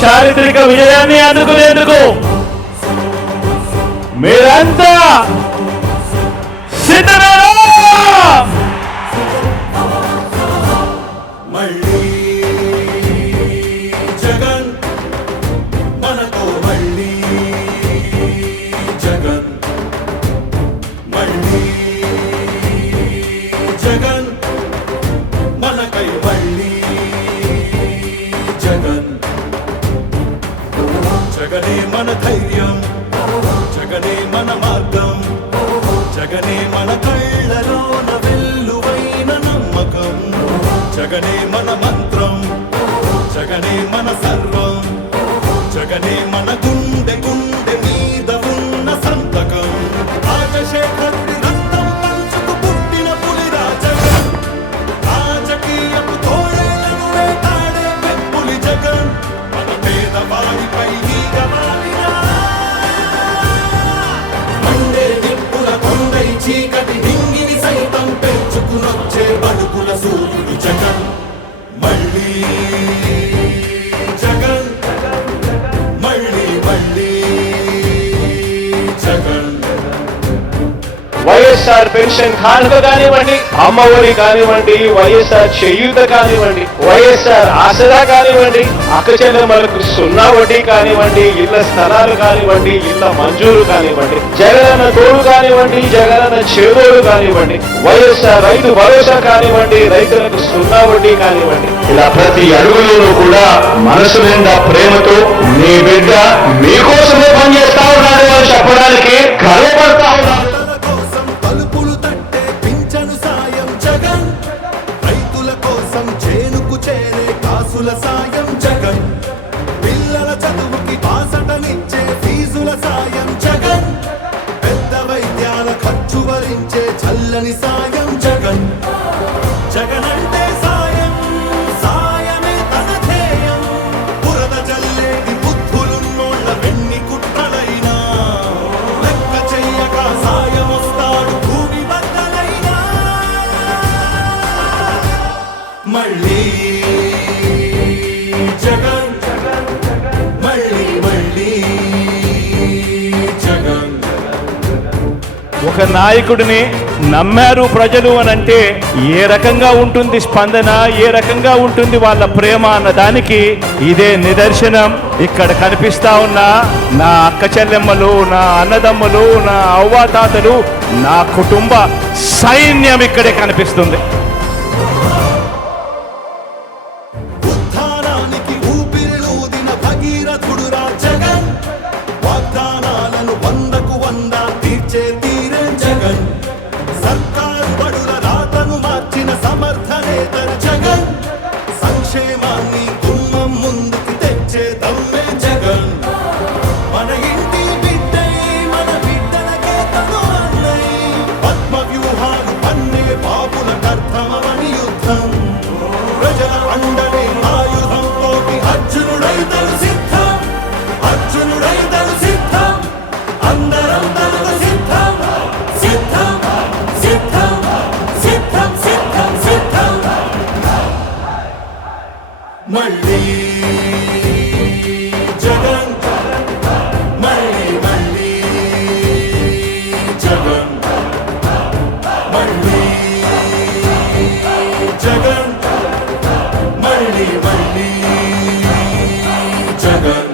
చారిత్రక విజయాన్ని అందుకునేందుకు మీరంతా సిద్ధమేనా? మళ్ళీ జగన్ మనతో, మళ్ళీ జగన్, మళ్ళీ జగన్ మనకై, మళ్ళీ జగన్. జగనే మన ధైర్యం, జగనే మన మార్గం, జగనే మన కళ్ళలోన వెల్లువైన నమ్మకం, జగనే మన మంత్రం, జగనే మన సర్వం, జగనే మన గుండె గుండె మీద ఉన్న సంతకం. రాజశేఖరుడి రక్తం పంచుకు పుట్టిన పులిరా జగన్, రాజకీయపు తోడేలను వేటాడే పెప్పులి జగన్, మన పేదవాడిపై ఈగ వాలినా మండే నిప్పుల కొండై చీకటి నింగిని సైతం పెంచుకునొచ్చే బడుకుల సూర్యుడు జగన్. మళ్ళీ జగన్, మళ్ళీ మళ్ళీ జగన్. వైఎస్ఆర్ పెన్షన్ కానుక కానివ్వండి, అమ్మఒడి కానివ్వండి, వైఎస్ఆర్ చేయూత కానివ్వండి, వైఎస్ఆర్ ఆసరా కానివ్వండి, అక్క చెల్లెమ్మలకు 0 వడ్డీ కానివ్వండి, ఇళ్ల స్థలాలు కానివ్వండి, ఇళ్ల మంజూరు కానివ్వండి, జగనన్న తోడు కానివ్వండి, జగనన్న చేదోడు కానివ్వండి, వైఎస్ఆర్ రైతు భరోసా కానివ్వండి, రైతులకు 0 వడ్డీ కానివ్వండి, ఇలా ప్రతి అడుగులోనూ కూడా మనసు నిండా ప్రేమతో మీ బిడ్డ మీకోసమే పనిచేస్తా ఉన్నాడు అని చెప్పడానికి గర్వపడతా ఉన్నాను. తలుపులు తట్టే పింఛను సాయం జగన్, రైతుల కోసం చేనుకు చేరే కాసుల సాయం జగన్, పిల్లల చదువుకి బాసటనిచ్చే ఫీజుల సాయం జగన్, పెద్ద వైద్యాల ఖర్చు భరించే చల్లని సాయం జగన్. జగన్ అంటే సాయం, సాయమే తన ధ్యేయం, బురద జల్లేది బుద్ధులున్నోళ్ళ వెన్ని కుట్రలైనా లెక్క చెయ్యక సాయం వస్తాడు భూమి బద్దలైనా. మళ్ళీ జగన్, మళ్ళీ మళ్ళీ జగన్. ఒక నాయకుడిని నమ్మారు ప్రజలు అని అంటే ఏ రకంగా ఉంటుంది స్పందన, ఏ రకంగా ఉంటుంది వాళ్ళ ప్రేమ అన్న దానికి ఇదే నిదర్శనం. ఇక్కడ కనిపిస్తా ఉన్న నా అక్క చెల్లెమ్మలు, నా అన్నదమ్ములు, నా అవ్వాతాతలు, నా కుటుంబ సైన్యం ఇక్కడే కనిపిస్తుంది. ఉత్థానానికి ఊపిరిలూదిన భగీరథుడురా జగన్, వాగ్దానాలను 100కు 100 తీర్చే తీరే జగన్, సర్కారు బడుల రాతను మార్చిన సమర్థ నేతర జగన్, సంక్షేమాన్ని గుమ్మం ముందుకు తెచ్చే దమ్మే జగన్, మన ఇంటి బిడ్డై మన బిడ్డలకే తను అన్నై, పద్మ వ్యూహాలు పన్నే బాబుల కర్తమని యుద్ధం, ప్రజల అండనే ఆయుధంతో అర్జునుడైతను సిద్ధం, అర్జునుడైతను సిద్ధం, అందరం తనకు సిద్ధం, సిద్ధం సిద్ధం సిద్ధం సిద్ధం సిద్ధం. మళ్ళీ జగన్, మళ్ళీ మళ్ళీ జగన్, మళ్ళీ జగన్, మళ్ళీ మళ్ళీ జగన్.